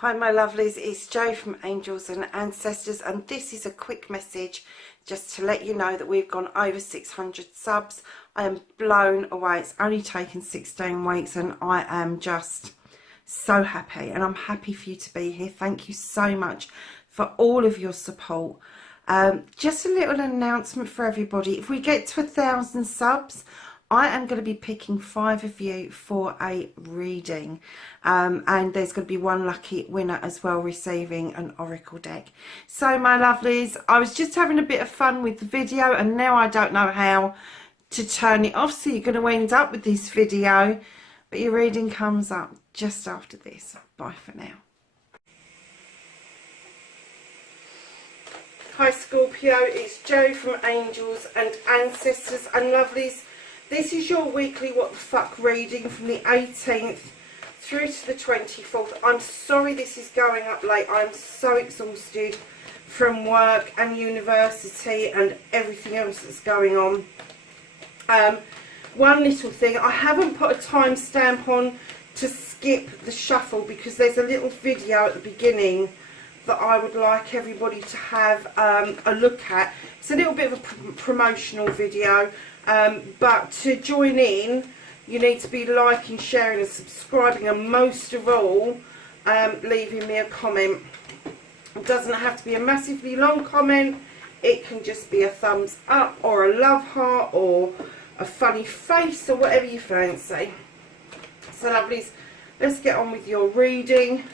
Hi my lovelies, it's Jo from Angels and Ancestors, and this is a quick message just to let you know that we've gone over 600 subs. I am blown away. It's only taken 16 weeks and I am just so happy, and I'm happy for you to be here. Thank you so much for all of your support. Just a little announcement for everybody. If we get to 1,000 subs, I am going to be picking 5 of you for a reading, and there's going to be one lucky winner as well receiving an oracle deck. So my lovelies, I was just having a bit of fun with the video and now I don't know how to turn it off, so you're going to end up with this video, but your reading comes up just after this. Bye for now. Hi Scorpio, it's Jo from Angels and Ancestors, and lovelies, this is your weekly what the fuck reading from the 18th through to the 24th. I'm sorry this is going up late. I'm so exhausted from work and university and everything else that's going on. One little thing, I haven't put a timestamp on to skip the shuffle because there's a little video at the beginning that I would like everybody to have a look at. It's a little bit of a promotional video. But to join in, you need to be liking, sharing and subscribing, and most of all, leaving me a comment. It doesn't have to be a massively long comment. It can just be a thumbs up or a love heart or a funny face or whatever you fancy. So lovelies, let's get on with your reading.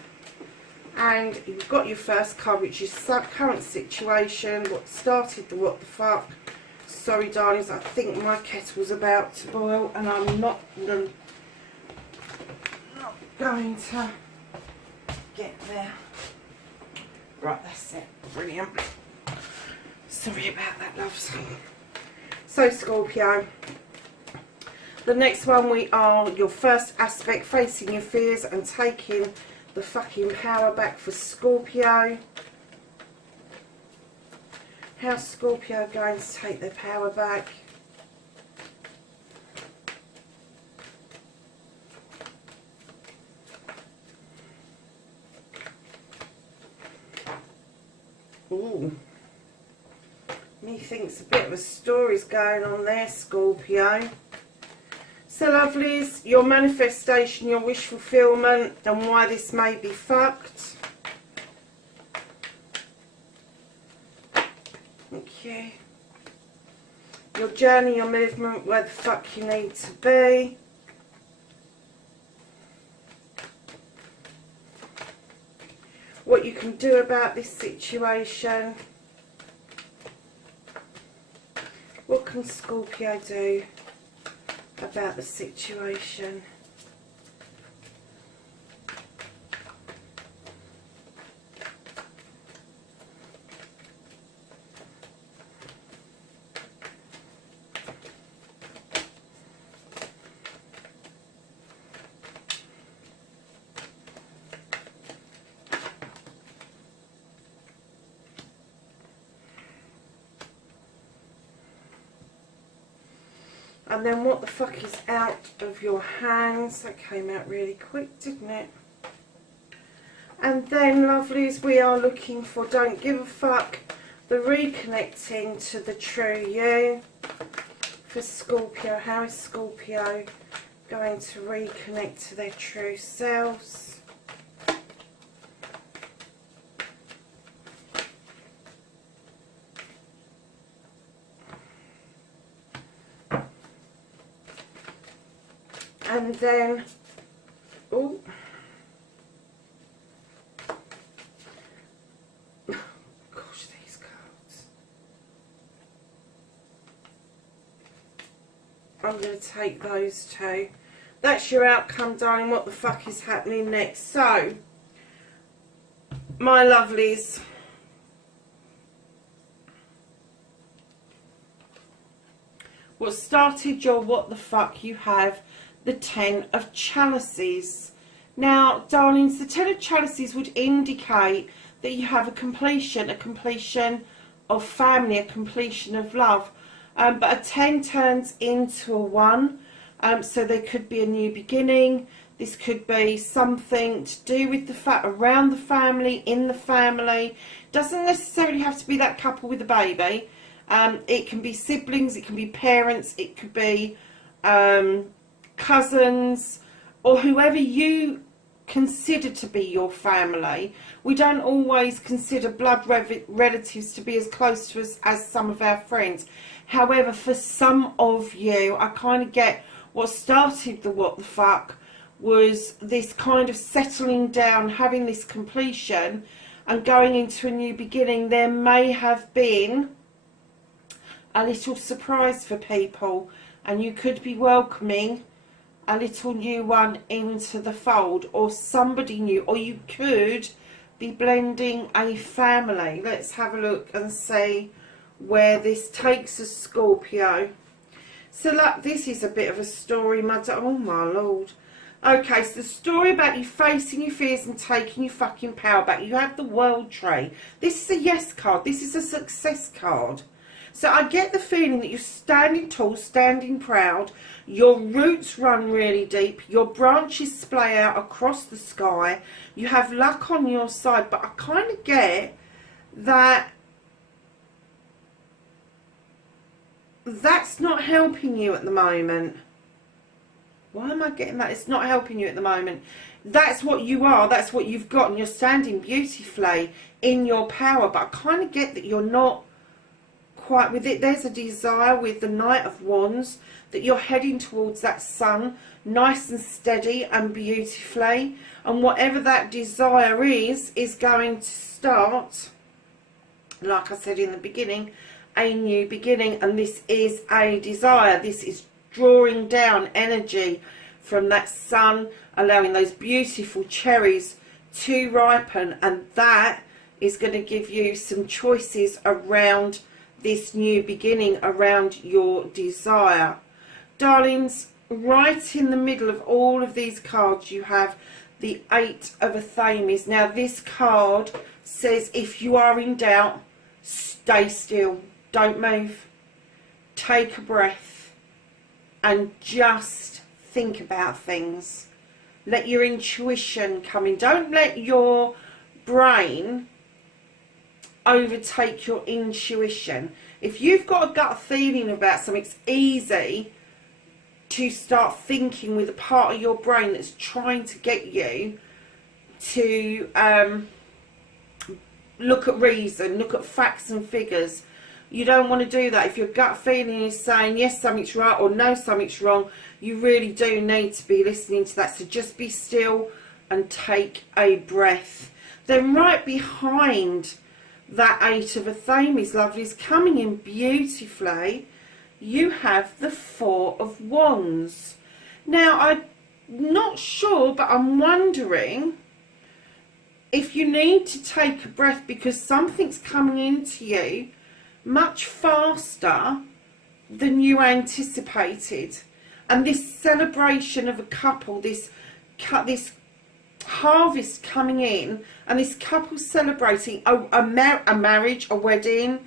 And you've got your first card, which is current situation, what started the what the fuck. Sorry darlings, I think my kettle's about to boil and I'm not going to get there. Right, that's it. Brilliant. Sorry about that, loves. So Scorpio, the next one, we are your first aspect, facing your fears and taking the fucking power back for Scorpio. How's Scorpio going to take their power back? Ooh. Methinks a bit of a story's going on there, Scorpio. So lovelies, your manifestation, your wish fulfillment, and why this may be fucked. Okay. Your journey, your movement, where the fuck you need to be. What you can do about this situation. What can Scorpio do about the situation? And then what the fuck is out of your hands? That came out really quick, didn't it? And then, lovelies, we are looking for don't give a fuck, the reconnecting to the true you. For Scorpio, how is Scorpio going to reconnect to their true selves? And then, oh, gosh, these cards. I'm going to take those two. That's your outcome, darling. What the fuck is happening next? So, my lovelies, what started your what the fuck, you have the 10 of Chalices. Now, darlings, the 10 of Chalices would indicate that you have a completion of family, a completion of love. But a 10 turns into a 1, so there could be a new beginning. This could be something to do with around the family, in the family. Doesn't necessarily have to be that couple with a baby. It can be siblings, it can be parents, it could be cousins, or whoever you consider to be your family. We don't always consider blood relatives to be as close to us as some of our friends. However, for some of you, I kind of get what started the what the fuck was this kind of settling down, having this completion and going into a new beginning. There may have been a little surprise for people, and you could be welcoming a little new one into the fold, or somebody new, or you could be blending a family. Let's have a look and see where this takes us, Scorpio. So look, this is a bit of a story, oh my lord. Okay, so the story about you facing your fears and taking your fucking power back. You have the World Tree. This is a yes card. This is a success card. So I get the feeling that you're standing tall, standing proud. Your roots run really deep. Your branches splay out across the sky. You have luck on your side. But I kind of get that that's not helping you at the moment. Why am I getting that? It's not helping you at the moment. That's what you are. That's what you've got. And you're standing beautifully in your power. But I kind of get that you're not quite with it. There's a desire with the Knight of Wands that you're heading towards that sun, nice and steady and beautifully. And whatever that desire is going to start, like I said in the beginning, a new beginning. And this is a desire. This is drawing down energy from that sun, allowing those beautiful cherries to ripen, and that is going to give you some choices around this new beginning, around your desire. Darlings, right in the middle of all of these cards you have the Eight of Athames. Now this card says if you are in doubt, stay still, don't move, take a breath and just think about things. Let your intuition come in. Don't let your brain overtake your intuition. If you've got a gut feeling about something, it's easy to start thinking with a part of your brain that's trying to get you to look at reason, look at facts and figures. You don't want to do that. If your gut feeling is saying yes, something's right, or no, something's wrong, you really do need to be listening to that. So just be still and take a breath. Then right behind that Eight of Athames, lovelies, coming in beautifully, you have the Four of Wands. Now, I'm not sure, but I'm wondering if you need to take a breath because something's coming into you much faster than you anticipated. And this celebration of a couple, this harvest coming in, and this couple celebrating a marriage, a wedding,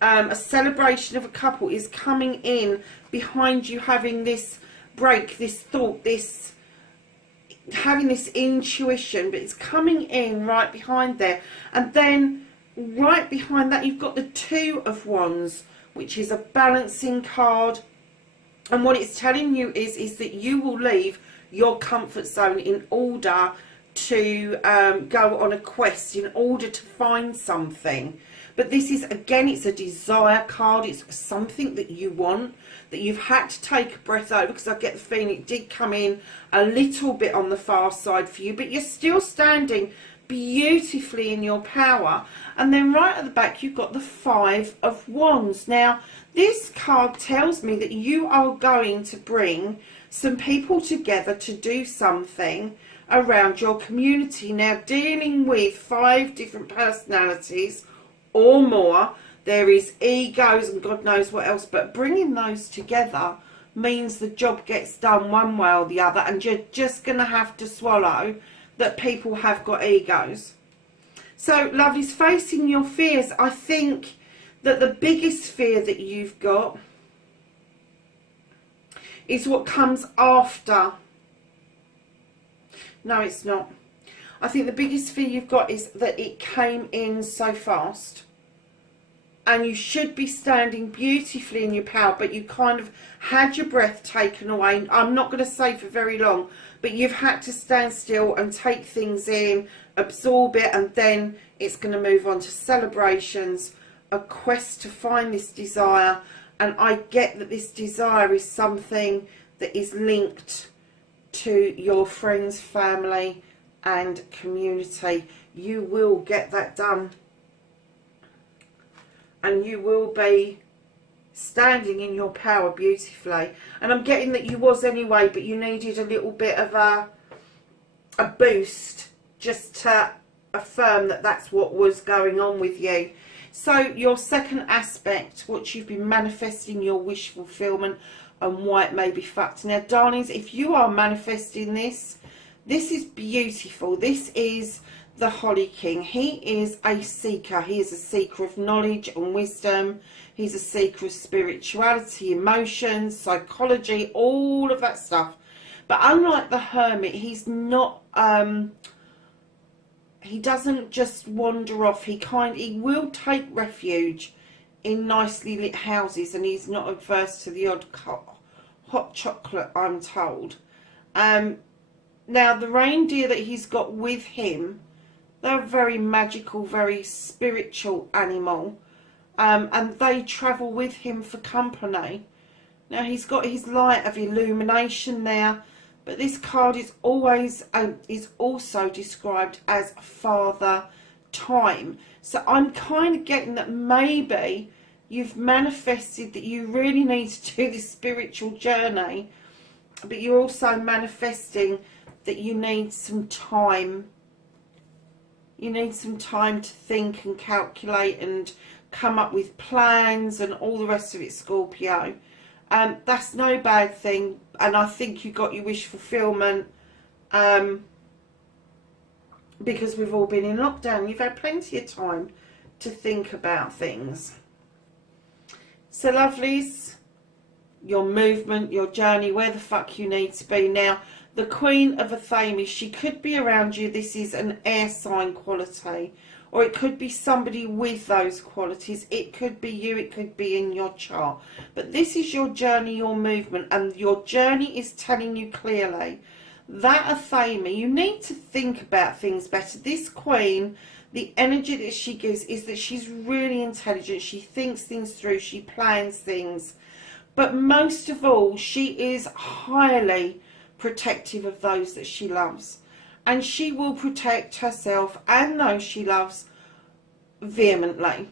a celebration of a couple is coming in behind you, having this break, this thought, this having this intuition, but it's coming in right behind there. And then right behind that you've got the Two of Wands, which is a balancing card, and what it's telling you is that you will leave your comfort zone in order to go on a quest, in order to find something. But this is, again, it's a desire card. It's something that you want, that you've had to take a breath over, because I get the feeling it did come in a little bit on the far side for you, but you're still standing beautifully in your power. And then right at the back you've got the Five of Wands. Now this card tells me that you are going to bring some people together to do something around your community. Now, dealing with 5 different personalities or more, there is egos and God knows what else, but bringing those together means the job gets done one way or the other, and you're just going to have to swallow that people have got egos. So, lovelies, facing your fears, I think that the biggest fear that you've got is what comes after No, it's not. I think the biggest fear you've got is that it came in so fast. And you should be standing beautifully in your power, but you kind of had your breath taken away. I'm not going to say for very long, but you've had to stand still and take things in, absorb it, and then it's going to move on to celebrations, a quest to find this desire. And I get that this desire is something that is linked to your friends, family, and community. You will get that done. And you will be standing in your power beautifully. And I'm getting that you was anyway, but you needed a little bit of a boost just to affirm that that's what was going on with you. So your second aspect, what you've been manifesting, your wish fulfillment, and why it may be fucked. Now, darlings, if you are manifesting this, this is beautiful. This is the Holly King. He is a seeker. He is a seeker of knowledge and wisdom. He's a seeker of spirituality, emotions, psychology, all of that stuff. But unlike the Hermit, he's not he doesn't just wander off. He will take refuge in nicely lit houses, and he's not adverse to the odd hot chocolate, I'm told. Now the reindeer that he's got with him, they're a very magical, very spiritual animal, and they travel with him for company. Now he's got his light of illumination there, but this card is always is also described as Father Time. So I'm kind of getting that maybe you've manifested that you really need to do this spiritual journey, but you're also manifesting that you need some time. You need some time to think and calculate and come up with plans and all the rest of it, Scorpio. That's no bad thing, and I think you got your wish fulfillment because we've all been in lockdown. You've had plenty of time to think about things. So, lovelies, your movement, your journey, where the fuck you need to be. Now, the Queen of Athame, she could be around you. This is an air sign quality, or it could be somebody with those qualities. It could be you, it could be in your chart. But this is your journey, your movement, and your journey is telling you clearly that Athame, you need to think about things better. This Queen, the energy that she gives is that she's really intelligent. She thinks things through, she plans things. But most of all, she is highly protective of those that she loves, and she will protect herself and those she loves vehemently.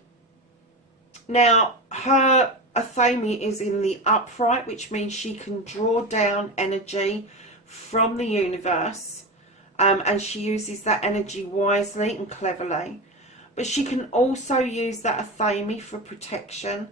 Now, her Athame is in the upright, which means she can draw down energy from the universe, and she uses that energy wisely and cleverly. But she can also use that Athame for protection,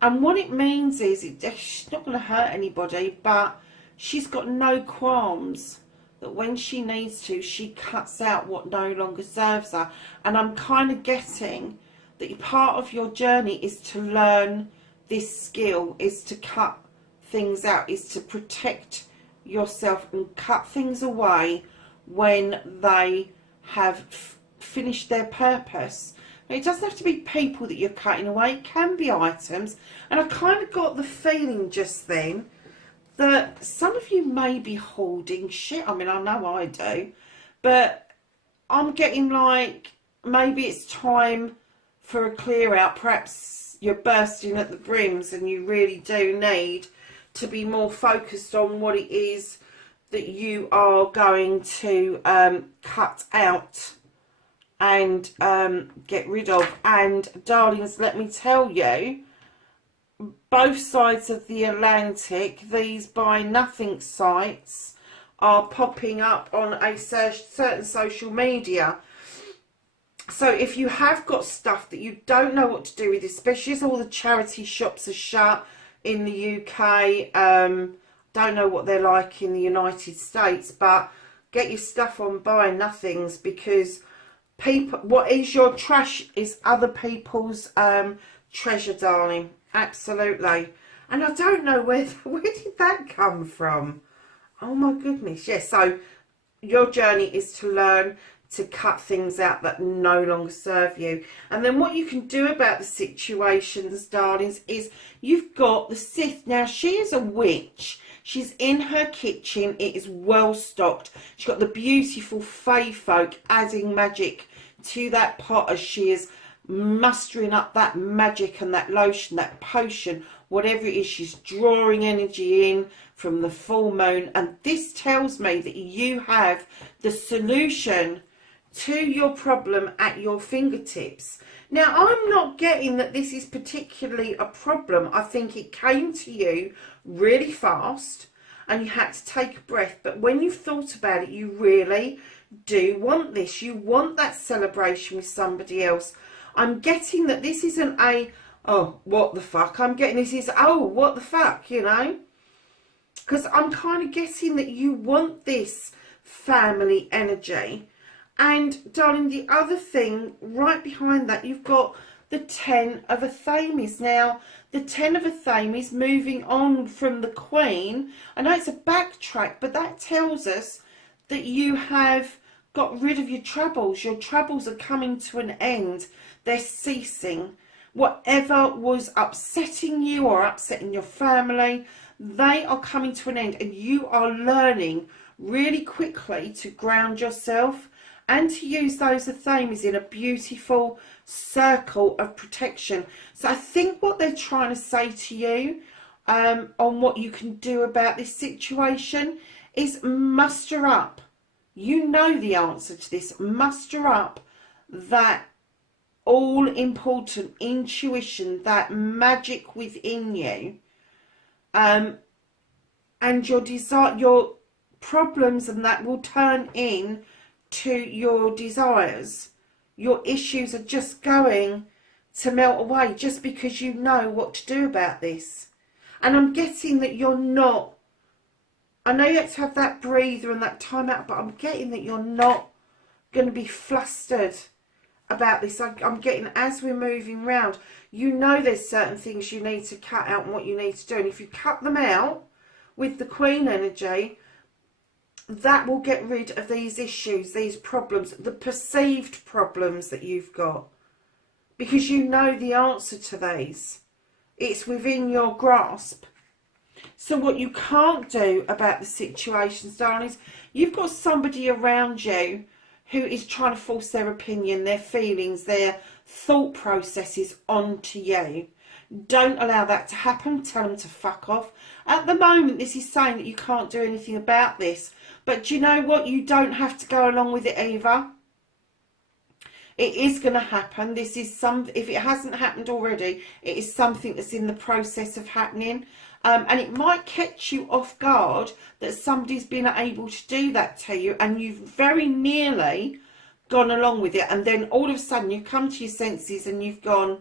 and what it means is she's not going to hurt anybody, but she's got no qualms that when she needs to, she cuts out what no longer serves her. And I'm kind of getting that part of your journey is to learn this skill, is to cut things out, is to protect yourself and cut things away when they have finished their purpose. Now, it doesn't have to be people that you're cutting away, it can be items. And I kind of got the feeling just then that some of you may be holding shit. I mean, I know I do, but I'm getting like maybe it's time for a clear out. Perhaps you're bursting at the brims and you really do need to be more focused on what it is that you are going to cut out and get rid of. And darlings, let me tell you, both sides of the Atlantic, these buy nothing sites are popping up on a certain social media. So if you have got stuff that you don't know what to do with, especially as all the charity shops are shut in the UK, don't know what they're like in the United States, but get your stuff on buy nothings, because people, what is your trash is other people's treasure, darling. Absolutely. And I don't know where did that come from. Oh my goodness. Yes, so your journey is to learn to cut things out that no longer serve you. And then what you can do about the situations, darlings, is you've got the Sith. Now, she is a witch. She's in her kitchen. It is well stocked. She's got the beautiful fae folk adding magic to that pot as she is mustering up that magic and that lotion, that potion, whatever it is. She's drawing energy in from the full moon. And this tells me that you have the solution to your problem at your fingertips. Now, I'm not getting that this is particularly a problem. I think it came to you really fast and you had to take a breath. But when you've thought about it, you really do want this. You want that celebration with somebody else. I'm getting that this isn't a, oh, what the fuck. I'm getting this is, oh, what the fuck, you know. Because I'm kind of getting that you want this family energy. And, darling, the other thing, right behind that, you've got the 10 of Athames. Now, the 10 of Athames moving on from the Queen. I know it's a backtrack, but that tells us that you have got rid of your troubles. Your troubles are coming to an end. They're ceasing. Whatever was upsetting you or upsetting your family, they are coming to an end. And you are learning really quickly to ground yourself and to use those Athames in a beautiful circle of protection. So I think what they're trying to say to you on what you can do about this situation is muster up. You know the answer to this. Muster up that all important intuition, that magic within you, and your desire, your problems, and that will turn in to your desires. Your issues are just going to melt away just because you know what to do about this. And I'm getting that you're not, I know you have to have that breather and that time out, but I'm getting that you're not going to be flustered about this. I'm getting, as we're moving round, you know there's certain things you need to cut out and what you need to do. And if you cut them out with the Queen energy, that will get rid of these issues, these problems, the perceived problems that you've got. Because you know the answer to these. It's within your grasp. So what you can't do about the situations, darling, is you've got somebody around you who is trying to force their opinion, their feelings, their thought processes onto you. Don't allow that to happen. Tell them to fuck off. At the moment, this is saying that you can't do anything about this. But do you know what? You don't have to go along with it either. It is going to happen. This is if it hasn't happened already, it is something that's in the process of happening. And it might catch you off guard that somebody's been able to do that to you and you've very nearly gone along with it. And then all of a sudden you come to your senses and you've gone,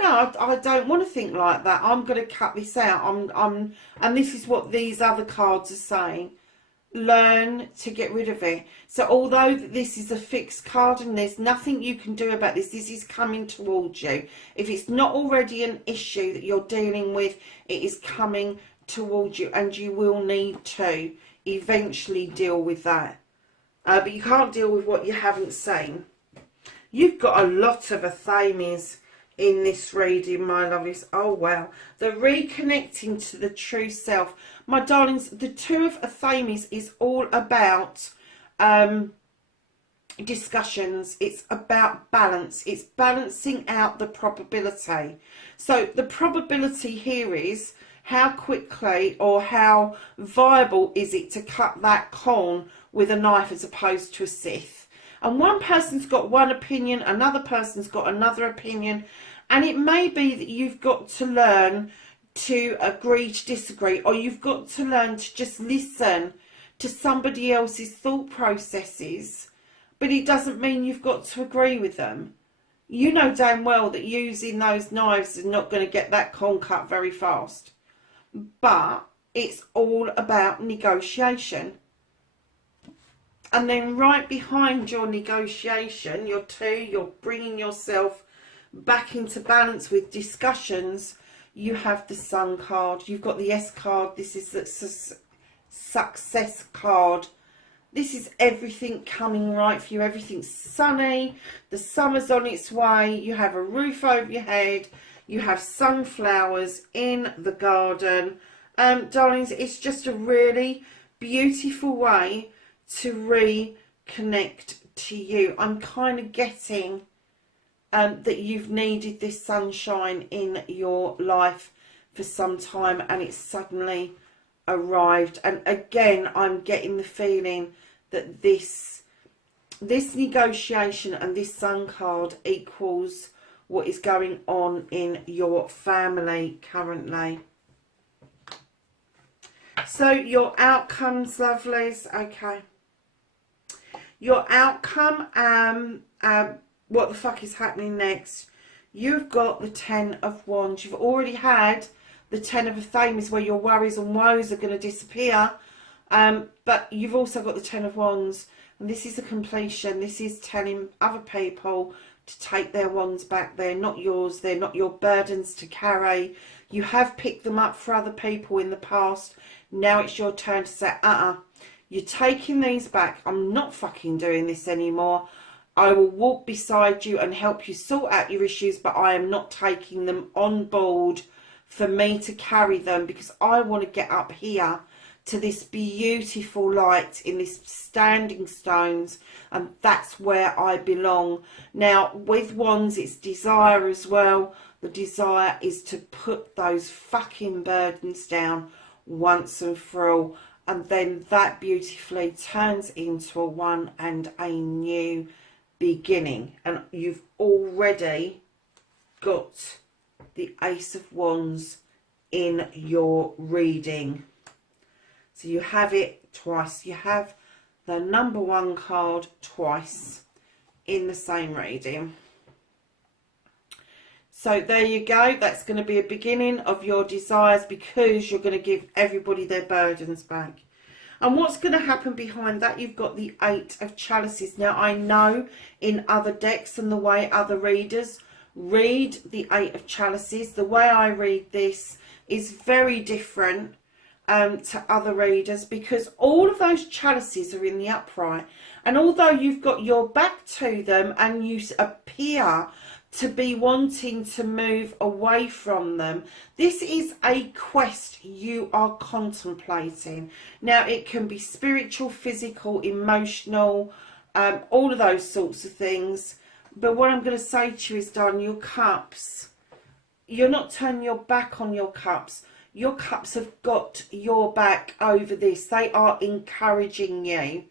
no, I don't want to think like that. I'm going to cut this out. And this is what these other cards are saying. Learn to get rid of it. So although this is a fixed card and there's nothing you can do about this, this is coming towards you. If it's not already an issue that you're dealing with, it is coming towards you and you will need to eventually deal with that. But you can't deal with what you haven't seen. You've got a lot of Athames in this reading, my lovies. Oh wow, the reconnecting to the true self, my darlings. The Two of Athames is all about discussions. It's about balance. It's balancing out the probability. So the probability here is how quickly or how viable is it to cut that corn with a knife as opposed to a scythe. And one person's got one opinion, another person's got another opinion. And it may be that you've got to learn to agree to disagree, or you've got to learn to just listen to somebody else's thought processes. But it doesn't mean you've got to agree with them. You know damn well that using those knives is not going to get that corn cut very fast. But it's all about negotiation. And then right behind your negotiation, your two, you're bringing yourself back into balance with discussions. You have the Sun card. You've got the S card. This is the success card This is everything coming right for you. Everything's sunny. The summer's on its way. You have a roof over your head. You have sunflowers in the garden. Darlings, it's just a really beautiful way to reconnect to you. I'm kind of getting that you've needed this sunshine in your life for some time, and it's suddenly arrived. And again, I'm getting the feeling that this negotiation and this sun card equals what is going on in your family currently. So your outcomes, lovelies. Okay, your outcome, what the fuck is happening next? You've got the 10 of Wands. You've already had the 10 of Thames, where your worries and woes are going to disappear. But you've also got the 10 of Wands. And this is a completion. This is telling other people to take their wands back. They're not yours. They're not your burdens to carry. You have picked them up for other people in the past. Now it's your turn to say, you're taking these back. I'm not fucking doing this anymore. I will walk beside you and help you sort out your issues, but I am not taking them on board for me to carry them, because I want to get up here to this beautiful light in this standing stones, and that's where I belong. Now with Wands, it's desire as well. The desire is to put those fucking burdens down once and for all, and then that beautifully turns into a one and a new beginning. And you've already got the Ace of Wands in your reading. So you have it twice. You have the number 1 card twice in the same reading. So there you go. That's going to be a beginning of your desires, because you're going to give everybody their burdens back. And what's going to happen behind that? You've got the 8 of Chalices. Now, I know in other decks and the way other readers read the 8 of Chalices, the way I read this is very different to other readers, because all of those chalices are in the upright. And although you've got your back to them and you appear to be wanting to move away from them, this is a quest you are contemplating. Now, it can be spiritual, physical, emotional, all of those sorts of things. But what I'm going to say to you is, darling, your cups, you're not turning your back on your cups. Your cups have got your back over this. They are encouraging you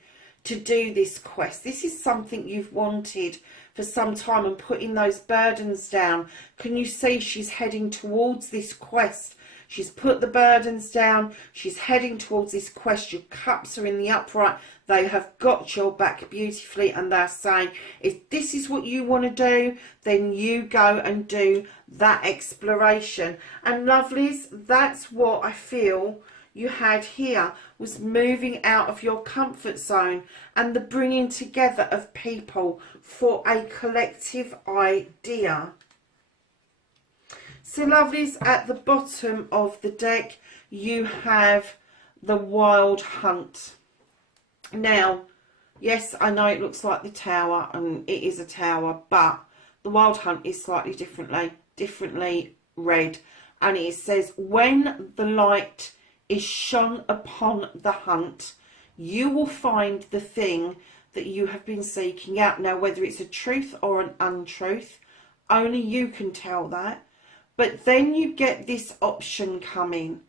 to do this quest. This is something you've wanted for some time, and putting those burdens down. Can you see she's heading towards this quest? She's put the burdens down. She's heading towards this quest. Your cups are in the upright. They have got your back beautifully, and they're saying, if this is what you want to do, then you go and do that exploration. And lovelies, that's what I feel you had here, was moving out of your comfort zone and the bringing together of people for a collective idea. So lovelies, at the bottom of the deck you have the Wild Hunt. Now, yes, I know it looks like the Tower, and it is a tower, but the Wild Hunt is slightly differently read, and it says, when the light is shone upon the hunt, you will find the thing that you have been seeking out. Now, whether it's a truth or an untruth, only you can tell that. But then you get this option coming.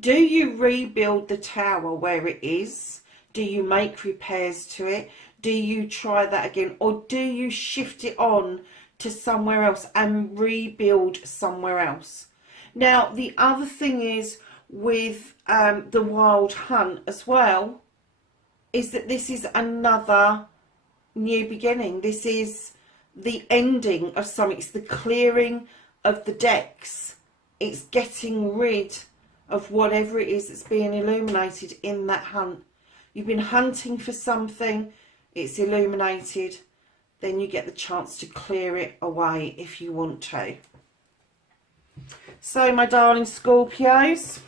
Do you rebuild the tower where it is? Do you make repairs to it? Do you try that again? Or do you shift it on to somewhere else and rebuild somewhere else? Now, the other thing is with the Wild Hunt as well, is that this is another new beginning. This is the ending of something. It's the clearing of the decks. It's getting rid of whatever it is that's being illuminated in that hunt. You've been hunting for something, it's illuminated, then you get the chance to clear it away if you want to. So my darling Scorpios,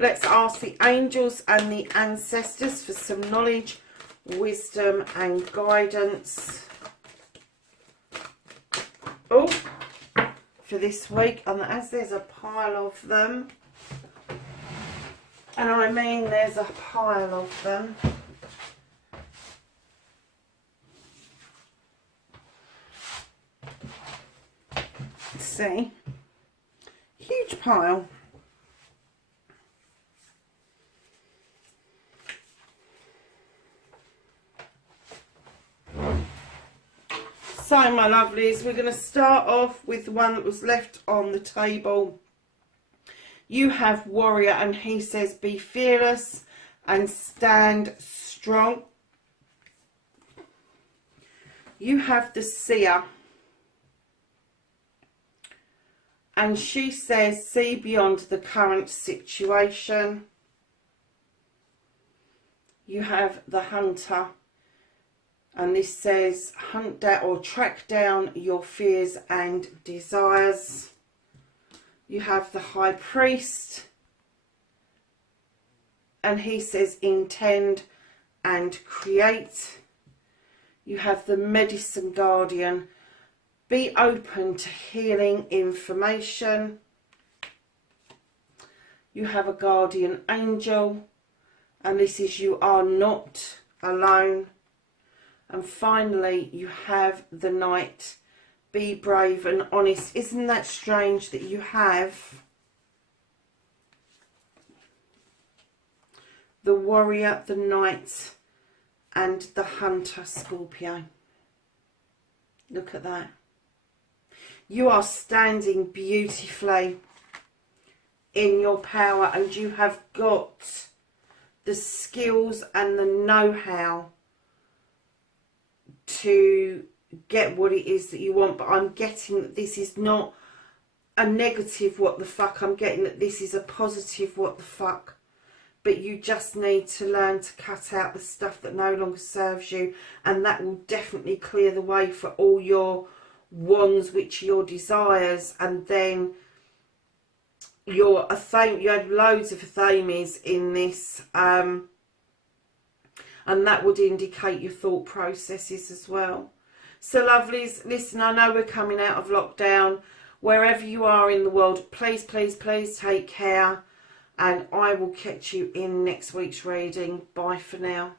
Let's ask the angels and the ancestors for some knowledge, wisdom and guidance. Oh, for this week. And as there's a pile of them, and I mean there's a pile of them. Let's see. Huge pile. So my lovelies, we're going to start off with the one that was left on the table. You have warrior, and he says be fearless and stand strong. You have the seer, and she says see beyond the current situation. You have the hunter, and this says hunt down or track down your fears and desires. You have the high priest, and he says intend and create. You have the medicine guardian, be open to healing information. You have a guardian angel, and this is you are not alone. And finally, you have the knight. Be brave and honest. Isn't that strange that you have the warrior, the knight, and the hunter, Scorpio? Look at that. You are standing beautifully in your power, and you have got the skills and the know-how to get what it is that you want. But I'm getting that this is not a negative what the fuck. I'm getting that this is a positive what the fuck. But you just need to learn to cut out the stuff that no longer serves you, and that will definitely clear the way for all your wands, which are your desires. And then you had loads of athames in this, and that would indicate your thought processes as well. So lovelies, listen, I know we're coming out of lockdown. Wherever you are in the world, please, please, please take care. And I will catch you in next week's reading. Bye for now.